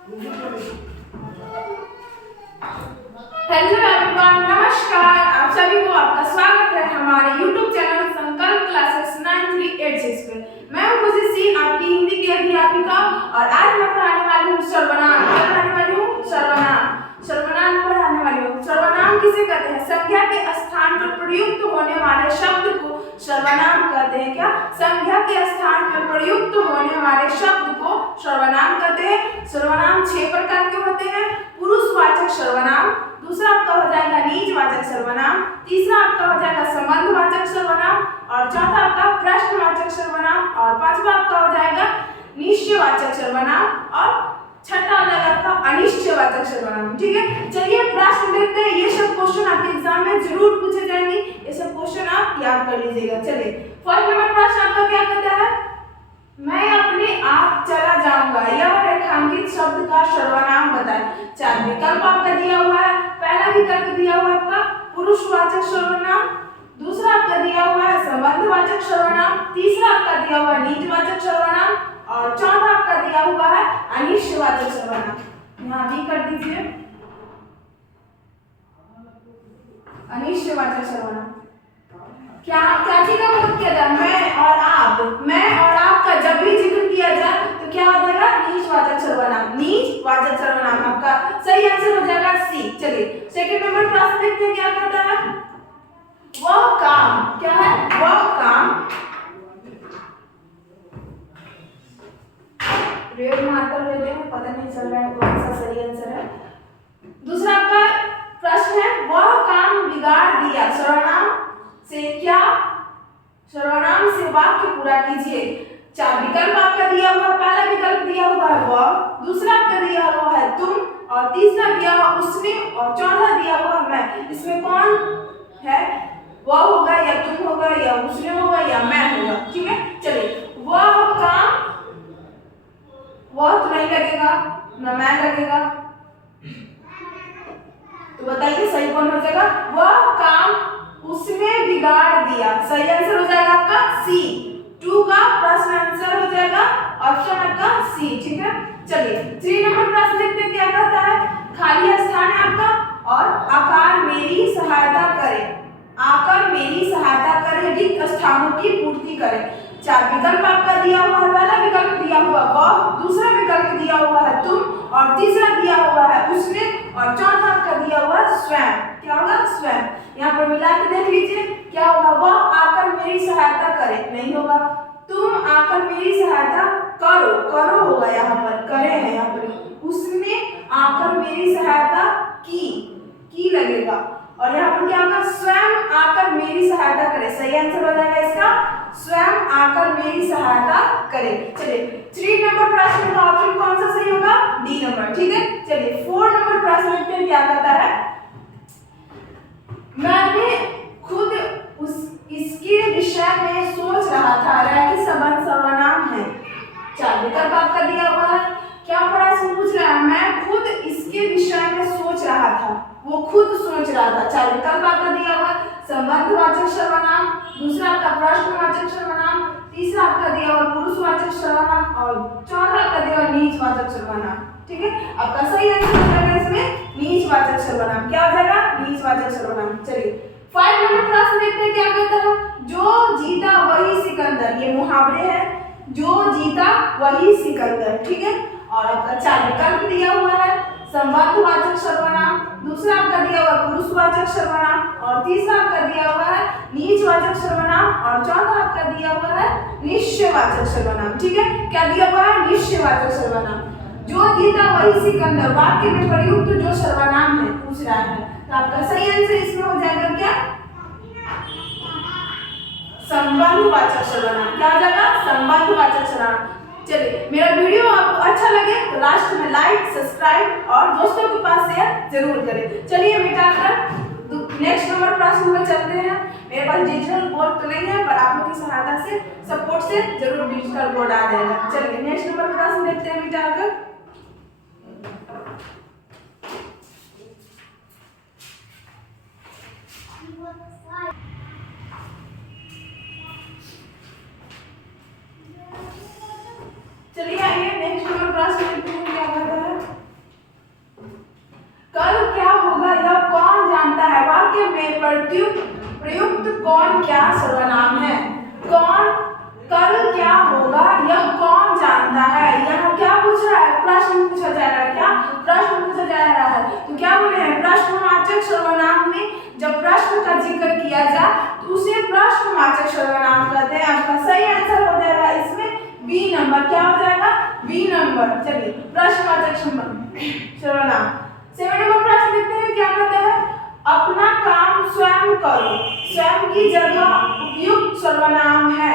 Hello everyone, नमस्कार। आप सभी को आपका स्वागत है हमारे YouTube चैनल संकल्प क्लासेस 9386 पे। मैं हूं खुशी सिंह, आपकी हिंदी की अध्यापिका, और आज मैं पढ़ाने वाली हूँ सर्वनाम। क्या पढ़ाने वाली हूँ? सर्वनाम। सर्वनाम पढ़ाने वाली हूँ। सर्वनाम किसे कहते हैं? संज्ञा के स्थान पर प्रयुक्त होने वाले शब्द को सर्वनाम कहते हैं। क्या? संज्ञा के स्थान पर प्रयुक्त होने वाले शब्द को सर्वनाम कहते हैं। सर्वनाम 6 प्रकार के होते हैं। पुरुषवाचक सर्वनाम, दूसरा आपका हो जाएगा निजवाचक सर्वनाम, तीसरा आपका हो जाएगा संबंधवाचक सर्वनाम, और चौथा आपका प्रश्नवाचक सर्वनाम, और पांचवा आपका हो जाएगा निश्चयवाचक सर्वनाम, और छठा हो जाएगा आपका अनिश्चयवाचक सर्वनाम। ठीक है, चलिए प्रश्न देखते हैं। ये सब क्वेश्चन आपके एग्जाम में जरूर पूछे जाएंगे, ये सब क्वेश्चन आप याद कर लीजिएगा। चलिए फर्स्ट नंबर प्रश्न आपका क्या कहता है? मैं अपने आप चला जाऊंगा, यह रेखांकित शब्द का सर्वनाम बताएं। 4 विकल्प आपका दिया हुआ है। पहला विकल्प दिया हुआ है आपका पुरुषवाचक सर्वनाम, दूसरा आपका दिया हुआ है संबंधवाचक सर्वनाम, तीसरा आपका दिया हुआ है निजवाचक सर्वनाम, और चौथा आपका दिया हुआ है अनिश्चयवाचक सर्वनाम। यहाँ भी कर दीजिए अनिश्चयवाचक सर्वनाम। क्या क्या चीज का प्रयोग किया जाए? मैं और आप का जब भी जिक्र किया जाए तो क्या हो जाएगा? निजवाचक सर्वनाम। निजवाचक सर्वनाम आपका सही आंसर हो जाएगा सी। चलिए सेकंड नंबर प्रश्न देखते हैं क्या कहता है। वह काम, क्या है? वह काम, रेड मार्कर लेते हैं, पता नहीं चल रहा है कौन सा सही आंसर है। दूसरा आपका प्रश्न है वह काम बिगाड़ दिया। सर्वनाम से क्या? सर्वनाम से वाक्य पूरा कीजिए। 4 विकल्प आपका दिया हुआ है। पहला विकल्प दिया हुआ है वह, दूसरा आपका दिया हुआ है तुम, और तीसरा दिया हुआ उसने, और चौथा दिया हुआ है मैं। इसमें कौन है? वह होगा या तुम होगा या उसने होगा या मैं होगा। ठीक है, चलिए वह काम, वह तो नहीं लगेगा ना मैं लगेगा, तो बताइए सही कौन हो जाएगा? वह काम उसने बिगाड़ दिया। सही आंसर हो जाएगा आपका सी। 2 का प्रश्न आंसर हो जाएगा ऑप्शन आपका सी। ठीक है, चलिए 3 नंबर प्रश्न देखते हैं क्या कहता है। खाली स्थान है आपका, और आकार मेरी सहायता करे, आकर मेरी सहायता करे, रिक्त स्थानों की पूर्ति करे। 4 विकल्प आपका दिया हुआ है। पहला विकल्प दिया हुआ वह, दूसरा विकल्प दिया हुआ है तुम, और तीसरा दिया हुआ है उसने, और चौथा आपका दिया हुआ है स्वयं। क्या होगा? स्वयं। यहाँ पर मिला के देख लीजिए क्या होगा। वह आकर मेरी सहायता करे, नहीं होगा। तुम आकर मेरी सहायता करो, करो होगा यहाँ पर, करे है यहाँ पर। उसने आकर मेरी सहायता की लगेगा, और यहाँ पर क्या होगा? स्वयं आकर मेरी सहायता करे। सही आंसर हो जाएगा इसका स्वयं आकर मेरी सहायता करे। चलिए 3 नंबर प्रश्न का ऑप्शन कौन सा सही होगा? D number. ठीक है, चलिए 4 नंबर प्रश्न देखते हैं क्या कहता है। मैंने खुद इसके विषय में सोच रहा था। रैखिक संबंध सर्वनाम है। 4 विकल्प आपका दिया हुआ है। क्या प्रश्न पूछ रहा है? मैं खुद इसके विषय में सोच रहा था, वो खुद सोच रहा था। 4 विकल्प आपका दिया हुआ है। संबंधवाचक सर्वनाम, दूसरा आपका प्रश्नवाचक सर्वनाम, तीसरा आपका दिया हुआ पुरुषवाचक सर्वनाम, और चौथा आपका दिया हुआ निजवाचक सर्वनाम। ठीक है, आपका सही आंसर हो जाएगा इसमें निजवाचक सर्वनाम। क्या हो जाएगा? निजवाचक सर्वनाम। चलिए 5 नंबर प्रश्न देखते हैं क्या कहता है। जो जीता वही सिकंदर, ये मुहावरे हैं। जो जीता वही सिकंदर। ठीक है, और आपका 4 विकल्प दिया हुआ है। संबंधवाचक सर्वनाम, दूसरा आपका दिया हुआ पुरुषवाचक सर्वनाम, और तीसरा आपका दिया हुआ है निजवाचक सर्वनाम, और चौथा आपका दिया हुआ है निश्चयवाचक सर्वनाम। ठीक है, क्या दिया हुआ है? निश्चयवाचक सर्वनाम। जो जीता वही सिकंदर वाक्य में प्रयुक्त जो सर्वनाम है पूछ रहा है, तो आपका सही आंसर इसमें हो जाएगा क्या? संबंधवाचक सर्वनाम। क्या हो जाएगा? संबंधवाचक सर्वनाम। चलिए मेरा वीडियो आपको अच्छा लगे तो लास्ट में लाइक, सब्सक्राइब और दोस्तों के पास शेयर जरूर करें। चलिए मिटाकर नेक्स्ट नंबर प्रश्न में चलते हैं। मेरे पास डिजिटल बोर्ड तो नहीं है, पर आप लोग की सहायता से, सपोर्ट से जरूर डिजिटल बोर्ड आ जाएगा। चलिए नेक्स्ट नंबर प्रश्न देखते हैं मिटाकर। चलिए आइए नेक्स्ट नंबर प्रश्न देखते हैं क्या कहता है। प्रश्न पूछा जा रहा है। क्या प्रश्न पूछा जा रहा है? तो क्या बोले हैं, प्रश्नवाचक सर्वनाम में जब प्रश्न का जिक्र किया जाए तो उसे प्रश्नवाचक सर्वनाम कहते हैं। आपका सही आंसर हो जाएगा इसमें बी नंबर। क्या हो जाएगा? B number. चलिए प्रश्नवाचक सर्वनाम। 7 नंबर प्रश्न देखते हैं, क्या कहते हैं? अपना काम स्वयं करो। स्वयं की जगह उपयुक्त सर्वनाम है।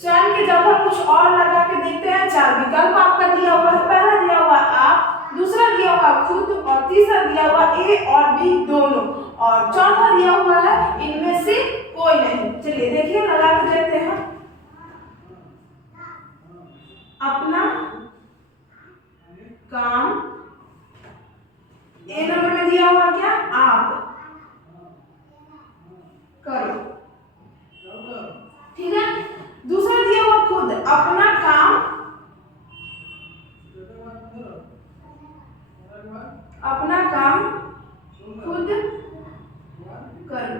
स्वयं की जगह कुछ और लगा के देखते हैं। 4 विकल्प आपका दिया हुआ है। पहला दिया हुआ आप, दूसरा दिया हुआ खुद, और तीसरा दिया हुआ ए और बी दोनों, और चौथा दिया हुआ है इनमें से कोई नहीं। चलिए देखिए, लगा के देखते हैं। अपना काम, ए नंबर में दिया हुआ क्या? आप करो, ठीक है। दूसरा दिया हुआ खुद, अपना काम, अपना काम खुद करो।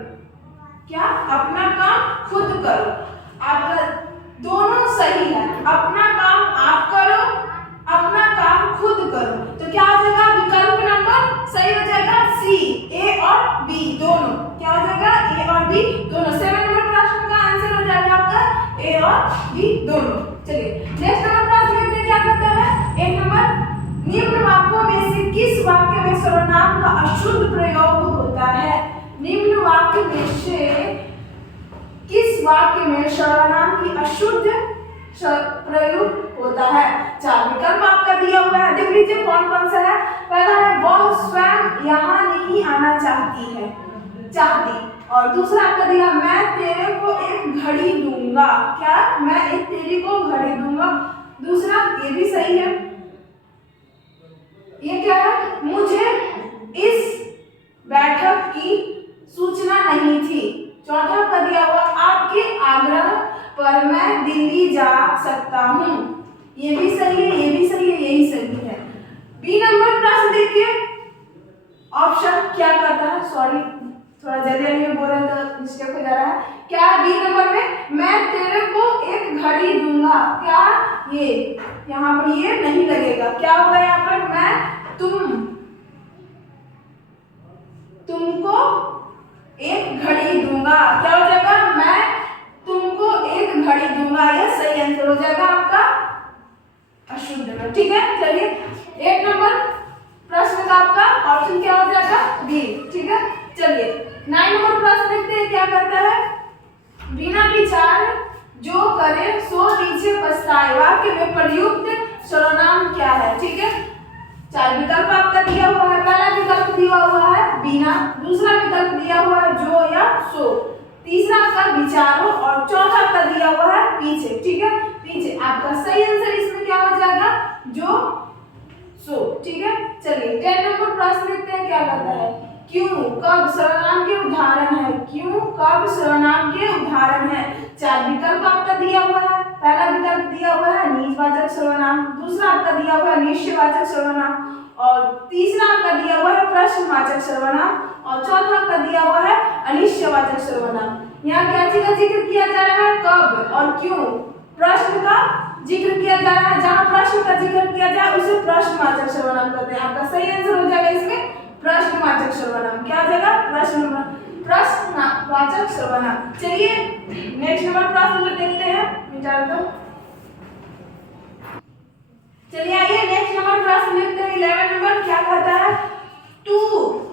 क्या? अपना काम खुद करो। आपका दोनों सही है। अपना काम आप करो, अपना काम खुद करो। तो क्या हो जाएगा? विकल्प नंबर सही हो जाएगा सी, ए और बी दोनों। क्या हो जाएगा? ए और बी दोनों। 7 नंबर प्रश्न का आंसर हो जाएगा आपका ए और बी दोनों। चलिए नेक्स्ट नंबर प्रश्न देखते हैं, क्या कहता है? 1 नंबर, निम्न वाक्यों में से किस वाक्य में सर्वनाम का अशुद्ध प्रयोग होता है? निम्न वाक्य में से किस वाक्य में सर्वनाम की अशुद्ध प्रयोग होता है? 4 विकल्प आपका दिया हुआ है, देख लीजिए कौन कौन सा है। पहला है, वह स्वयं यहाँ नहीं आना चाहती है, चाहती। और दूसरा आपका दिया, मैं तेरे को एक घड़ी दूंगा। क्या? मैं एक तेरी को घड़ी दूंगा। दूसरा, ये भी सही है। ये क्या है? मुझे इस बैठक की सूचना नहीं थी। चौथा का दिया हुआ, आपके आग्रह पर मैं दिल्ली जा सकता हूँ। ये भी सही है, ये भी सही है, यही सही है। बी नंबर प्रश्न देखिए, ऑप्शन क्या कहता है? सॉरी, थोड़ा जल्दी में बोल रहे तो मिस्टेक हो जा रहा है। क्या बी नंबर में, मैं तेरे को एक घड़ी दूंगा। क्या? ये यहाँ पर ये नहीं लगेगा। क्या होगा यहाँ पर? मैं तुमको एक घड़ी दूंगा। क्या हो जाएगा? मैं तुमको एक घड़ी दूंगा। यह सही आंसर हो जाएगा आपका अशुद्ध में, ठीक है। चलिए 1 नंबर प्रश्न का आपका ऑप्शन क्या हो जाएगा? बी, ठीक है। चलिए 9 नंबर प्रश्न देखते हैं, क्या करता है? बिना विचार जो करे सो पीछे पछताए वाक्य में प्रयुक्त सर्वनाम क्या है? ठीक है, 4 विकल्प आपका दिया हुआ है। पहला विकल्प दिया हुआ है बिना, दूसरा विकल्प दिया हुआ है जो या सो, तीसरा आपका विचारो, और चौथा आपका दिया हुआ है पीछे, ठीक है। पीछे आपका सही आंसर इसमें क्या हो जाएगा? जो, सो, ठीक है। चलिए 10 नंबर प्रश्न देखते हैं, क्या कहता है? क्यों, कब सर्वनाम के उदाहरण है। क्यों, कब सर्वनाम के उदाहरण है। 4 विकल्प आपका दिया हुआ है। पहला विकल्प दिया हुआ है निजवाचक सर्वनाम, दूसरा आपका दिया हुआ है निश्चयवाचक सर्वनाम, और तीसरा आपका दिया हुआ है प्रश्नवाचक सर्वनाम, और चौथा आपका दिया हुआ है अनिश्चयवाचक सर्वनाम। यहाँ क्या चीज का जिक्र किया जा रहा है? कब और क्यों। प्रश्न का जिक्र किया जा रहा है। जहाँ प्रश्न का जिक्र किया जाए उसे प्रश्नवाचक सर्वनाम कहते हैं। आपका सही आंसर हो जाएगा इसमें प्रश्नवाचक सर्वनाम। क्या हो जाएगा? प्रश्नवाचक सर्वनाम। चलिए नेक्स्ट नंबर प्रश्न में देखते हैं, विचार कर। चलिए आइए नेक्स्ट नंबर प्रश्न देखते हैं, 11 नंबर। क्या कहता है? तू,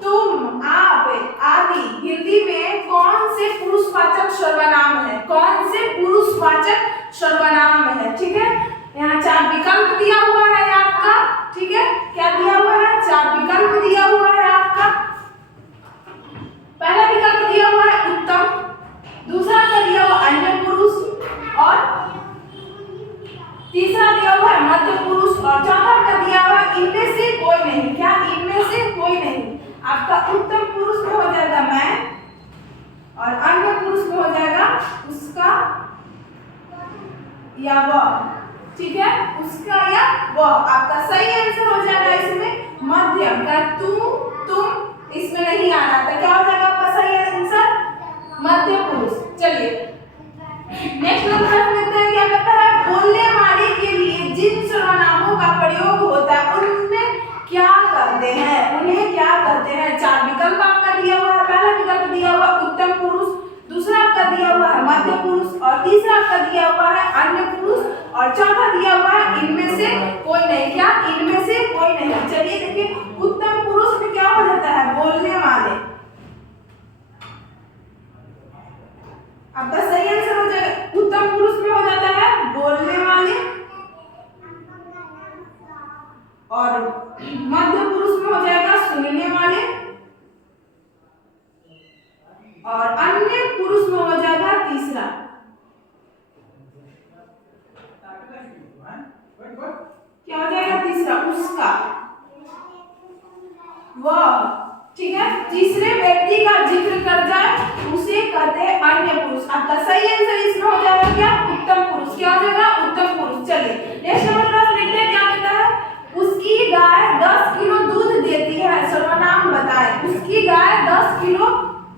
तुम, आप आदि हिंदी में कौन से पुरुषवाचक सर्वनाम है? कौन से पुरुषवाचक सर्वनाम है? ठीक है, यहाँ 4 विकल्प दिया हुआ है आपका, ठीक है। क्या दिया हुआ है? 4 विकल्प दिया हुआ है आपका। पहला विकल्प दिया हुआ है उत्तम, दूसरा का दिया हुआ अन्य पुरुष, और तीसरा दिया हुआ है मध्य पुरुष, और चौथा का दिया हुआ इनमें से कोई नहीं। क्या? इनमें से कोई नहीं। आपका उत्तम पुरुष में हो जाएगा मैं, और अन्य पुरुष में हो जाएगा उसका या वह, ठीक है, उसका या वह। आपका सही आंसर हो जाएगा इसमें मध्यम। क्या? तू, तुम इसमें नहीं आ रहा था। क्या हो जाएगा आपका सही आंसर? मध्य पुरुष। चलिए नेक्स्ट प्रश्न देखते हैं, क्या कहता है? बोलने वाले के लिए जिन सर्वनामों का प्रयोग होता मध्य पुरुष, और तीसरा आपका दिया हुआ है अन्य पुरुष, और चौथा दिया हुआ है इनमें से कोई नहीं। क्या? इनमें से कोई नहीं। चलिए देखिए, उत्तम पुरुष में क्या हो जाता है? बोलने वाले। आपका सही आंसर हो जाएगा, उत्तम पुरुष में हो जाता है बोलने वाले, और मध्य पुरुष में हो जाएगा सुनने वाले, और अन्य पुरुष में हो जाएगा तीसरा। क्या हो जाएगा तीसरा? उसका, वह। ठीक है, तीसरे व्यक्ति का जिक्र कर जाए उसे कहते हैं अन्य पुरुष। आपका सही आंसर इसमें हो जाएगा क्या? उत्तम पुरुष। क्या हो जाएगा? उत्तम पुरुष। चलिए नेक्स्ट नंबर क्लास देखते हैं क्या कहता है। उसकी गाय 10 किलो दूध देती है, सर्वनाम बताएं। उसकी गाय 10 किलो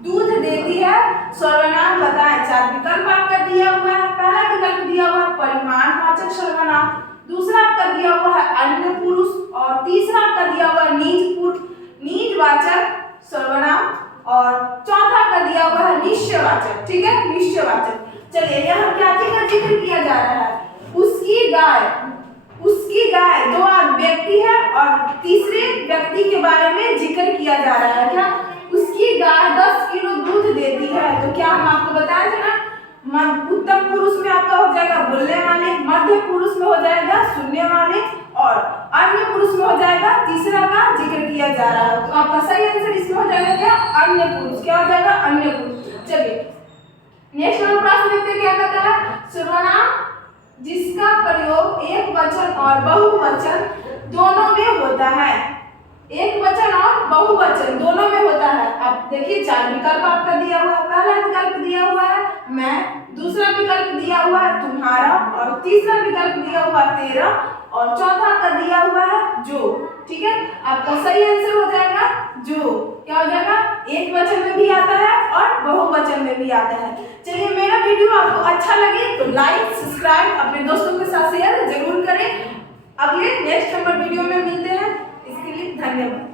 दूध देती है, सर्वनाम बताएं। चार विकल्प आपका दिया हुआ है। पहला विकल्प दिया हुआ है परिमाणवाचक सर्वनाम, दूसरा आपका दिया हुआ है अन्य पुरुष, और तीसरा आपका दिया हुआ है निजवाचक सर्वनाम, और चौथा आपका दिया हुआ है निश्चयवाचक। ठीक है, निश्चयवाचक। चलिए यहाँ क्या चीज का जिक्र किया जा रहा है? उसकी गाय दो व्यक्ति है और तीसरे व्यक्ति के बारे में जिक्र किया जा रहा है। क्या? उसकी गाय 10 किलो दूध देती है। तो क्या हम आपको बताया था ना, उत्तम पुरुष में आपका हो जाएगा बोलने वाले, मध्य पुरुष में हो जाएगा सुनने वाले, और अन्य पुरुष में हो जाएगा तीसरा का जिक्र किया जा रहा है। तो आपका सही आंसर इसमें हो जाएगा क्या? अन्य पुरुष। क्या हो जाएगा? अन्य पुरुष। चलिए नेक्स्ट वाला प्रश्न देखते हैं क्या कहता है। सर्वनाम जिसका प्रयोग एक वचन और बहुवचन दोनों में होता है, एक वचन और बहुवचन दोनों में होता है। अब देखिए चार विकल्प आपका दिया हुआ है। पहला विकल्प दिया हुआ है मैं, दूसरा विकल्प दिया हुआ है तुम्हारा, और तीसरा विकल्प दिया हुआ है तेरा, और चौथा आपका दिया हुआ है जो। ठीक है, आपका सही आंसर हो जाएगा जो। क्या हो जाएगा? एक वचन में भी आता है और बहुवचन में भी आता है। चलिए मेरा वीडियो आपको अच्छा लगे तो लाइक सब्सक्राइब अपने दोस्तों के साथ शेयर जरूर करें। अगले नेक्स्ट नंबर वीडियो में मिलते हैं, इसके लिए धन्यवाद।